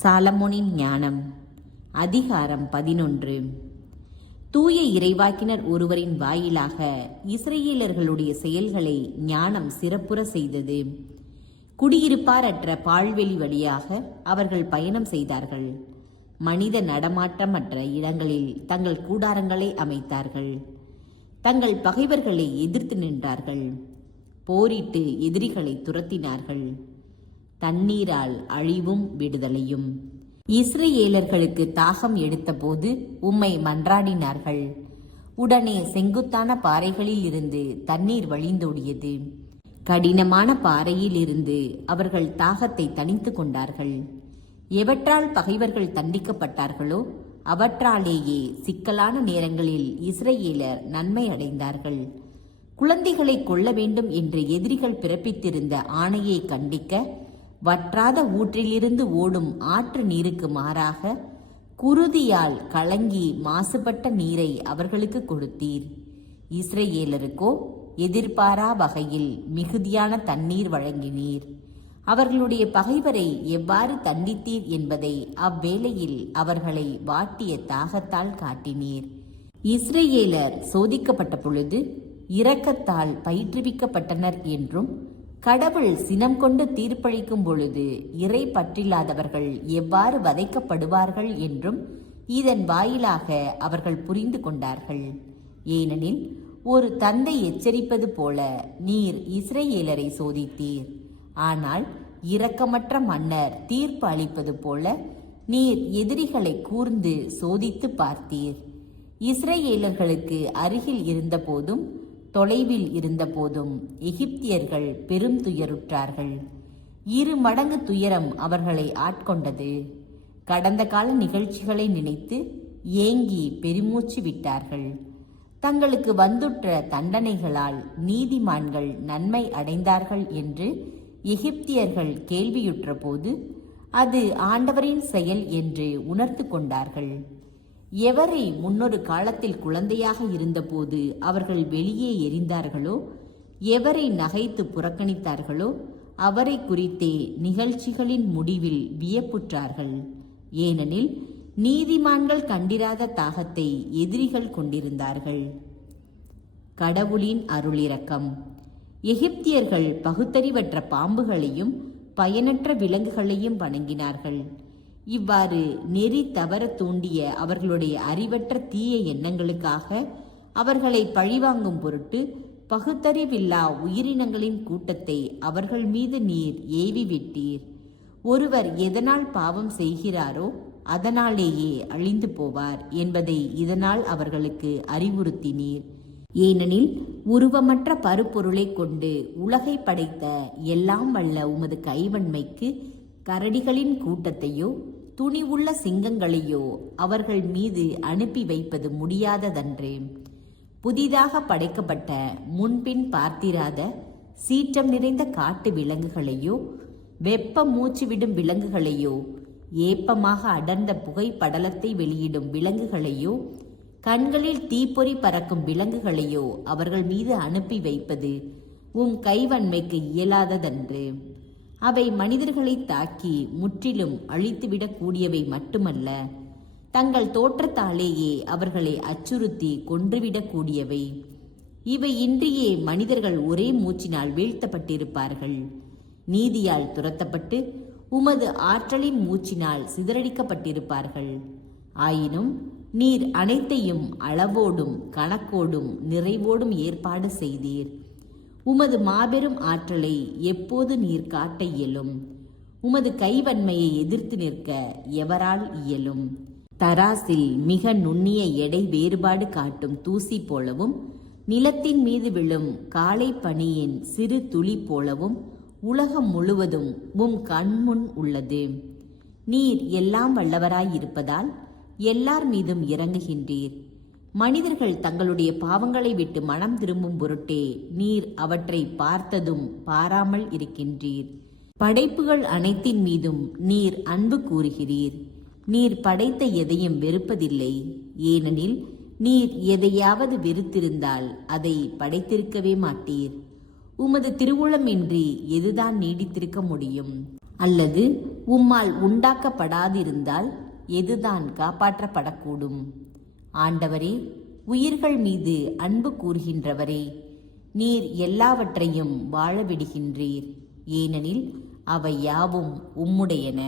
சாலமோனின் ஞானம் அதிகாரம் 11. தூய இறைவாக்கினர் ஒருவரின் வாயிலாக இஸ்ரேலர்களுடைய செயல்களை ஞானம் சிறப்புற செய்தது. குடியிருப்பாரற்ற பால்வெளி வழியாக அவர்கள் பயணம் செய்தார்கள். மனித நடமாட்டமற்ற இடங்களில் தங்கள் கூடாரங்களை அமைத்தார்கள். தங்கள் பகைவர்களை எதிர்த்து நின்றார்கள். போரிட்டு எதிரிகளை துரத்தினார்கள். தண்ணீரால் அழிவும் விடுதலையும். இஸ்ரேலர்களுக்கு தாகம் எடுத்தபோது உம்மை மன்றாடினார்கள். உடனே செங்குத்தான பாறைகளில் இருந்து தண்ணீர் வழிந்தோடியது. கடினமான பாறையில் இருந்து அவர்கள் தாகத்தை தணித்து கொண்டார்கள். எவற்றால் பகைவர்கள் தண்டிக்கப்பட்டார்களோ அவற்றாலேயே சிக்கலான நேரங்களில் இஸ்ரேலர் நன்மை அடைந்தார்கள். குழந்தைகளை கொல்ல வேண்டும் என்று எதிரிகள் பிறப்பித்திருந்த ஆணையை கண்டிக்க வற்றாத ஊற்றிலிருந்து ஓடும் ஆற்று நீருக்கு மாறாக குருதியால் கலங்கி மாசுபட்ட நீரை அவர்களுக்கு கொடுத்தீர். இஸ்ரேலருக்கோ எதிர்பாரா வகையில் மிகுதியான தண்ணீர் வழங்கினீர். அவர்களுடைய பகைவரை எவ்வாறு தண்டித்தீர் என்பதை அவ்வேளையில் அவர்களை வாட்டிய தாகத்தால் காட்டினீர். இஸ்ரேலர் சோதிக்கப்பட்ட பொழுது இரக்கத்தால் பயிற்றுவிக்கப்பட்டனர் என்றும், கடவுள் சினம் கொண்டு தீர்ப்பளிக்கும் பொழுது இறை பற்றில்லாதவர்கள் எவ்வாறு வதைக்கப்படுவார்கள் என்றும் இதன் வாயிலாக அவர்கள் புரிந்து கொண்டார்கள். ஏனெனில் ஒரு தந்தை எச்சரிப்பது போல நீர் இஸ்ரேலரை சோதித்தீர். ஆனால் இரக்கமற்ற மன்னர் தீர்ப்பு அளிப்பது போல நீர் எதிரிகளை கூர்ந்து சோதித்து பார்த்தீர். இஸ்ரேலர்களுக்கு அருகில் இருந்தபோதும் தொலைவில் இருந்தபோதும் எகிப்தியர்கள் பெரும் துயருற்றார்கள். 2 மடங்கு துயரம் அவர்களை ஆட்கொண்டது. கடந்த கால நிகழ்ச்சிகளை நினைத்து ஏங்கி பெருமூச்சு விட்டார்கள். தங்களுக்கு வந்துற்ற தண்டனைகளால் நீதிமான்கள் நன்மை அடைந்தார்கள் என்று எகிப்தியர்கள் கேள்வியுற்ற போது அது ஆண்டவரின் செயல் என்று உணர்ந்து கொண்டார்கள். எவரை முன்னொரு காலத்தில் குழந்தையாக இருந்தபோது அவர்கள் வெளியே எறிந்தார்களோ, எவரை நகைத்து புறக்கணித்தார்களோ அவரை குறித்தே நிகழ்ச்சிகளின் முடிவில் வியப்புற்றார்கள். ஏனெனில் நீதிமான்கள் கண்டிராத தாகத்தை எதிரிகள் கொண்டிருந்தார்கள். கடவுளின் அருளிரக்கம். எகிப்தியர்கள் பகுத்தறிவற்ற பாம்புகளையும் பயனற்ற விலங்குகளையும் வணங்கினார்கள். இவ்வாறு நெறி தவற தூண்டிய அவர்களுடைய அறிவற்ற தீய எண்ணங்களுக்காக அவர்களை பழிவாங்கும் பொருட்டு பகுத்தறிவில்லா உயிரினங்களின் கூட்டத்தை அவர்கள் மீது நீர் ஏவி விட்டீர். ஒருவர் எதனால் பாவம் செய்கிறாரோ அதனாலேயே அழிந்து போவார் என்பதை இதனால் அவர்களுக்கு அறிவுறுத்தினீர். ஏனெனில் உருவமற்ற பருப்பொருளை கொண்டு உலகை படைத்த எல்லாம் வல்ல உமது கைவன்மைக்கு கரடிகளின் கூட்டத்தையோ துணிவுள்ள சிங்கங்களையோ அவர்கள் மீது அனுப்பி வைப்பது முடியாததன்று. புதிதாக படைக்கப்பட்ட முன்பின் பார்த்திராத சீற்றம் நிறைந்த காட்டு விலங்குகளையோ வெப்ப மூச்சுவிடும் விலங்குகளையோ ஏப்பமாக அடர்ந்த புகை படலத்தை வெளியிடும் விலங்குகளையோ கண்களில் தீப்பொறி பறக்கும் விலங்குகளையோ அவர்கள் மீது அனுப்பி வைப்பது உம் கைவன்மைக்கு இயலாததன்று. அவை மனிதர்களை தாக்கி முற்றிலும் அழித்துவிடக் கூடியவை மட்டுமல்ல, தங்கள் தோற்றத்தாலேயே அவர்களை அச்சுறுத்தி கொன்றுவிடக் கூடியவை. இவை இன்றியே மனிதர்கள் ஒரே மூச்சினால் வீழ்த்தப்பட்டிருப்பார்கள். நீதியால் துரத்தப்பட்டு உமது ஆற்றலின் மூச்சினால் சிதறடிக்கப்பட்டிருப்பார்கள். ஆயினும் நீர் அனைத்தையும் அளவோடும் கணக்கோடும் நிறைவோடும் ஏற்பாடு செய்தீர். உமது மாபெரும் ஆற்றலை எப்போது நீர் காட்ட இயலும்? உமது கைவன்மையை எதிர்த்து நிற்க எவரால் இயலும்? தராசில் மிக நுண்ணிய எடை வேறுபாடு காட்டும் தூசி போலவும், நிலத்தின் மீது விழும் காலை பனியின் சிறு துளி போலவும் உலகம் முழுவதும் உம் கண்முன் உள்ளது. நீர் எல்லாம் வல்லவராயிருப்பதால் எல்லார் மீதும் இறங்குகின்றீர். மனிதர்கள் தங்களுடைய பாவங்களை விட்டு மனம் திரும்பும் பொருட்டே நீர் அவற்றை பார்த்ததும் பாராமல் இருக்கின்றீர். படைப்புகள் அனைத்தின் மீதும் நீர் அன்பு கூறுகிறீர். நீர் படைத்த எதையும் வெறுப்பதில்லை. ஏனெனில் நீர் எதையாவது வெறுத்திருந்தால் அதை படைத்திருக்கவே மாட்டீர். உமது திருவுளமின்றி எதுதான் நீடித்திருக்க முடியும்? அல்லது உம்மால் உண்டாக்கப்படாதிருந்தால் எதுதான் காப்பாற்றப்படக்கூடும்? ஆண்டவரே, உயிர்கள் மீது அன்பு கூறுகின்றவரே, நீர் எல்லாவற்றையும் வாழவிடுகின்றீர், ஏனெனில் அவை யாவும் உம்முடையன.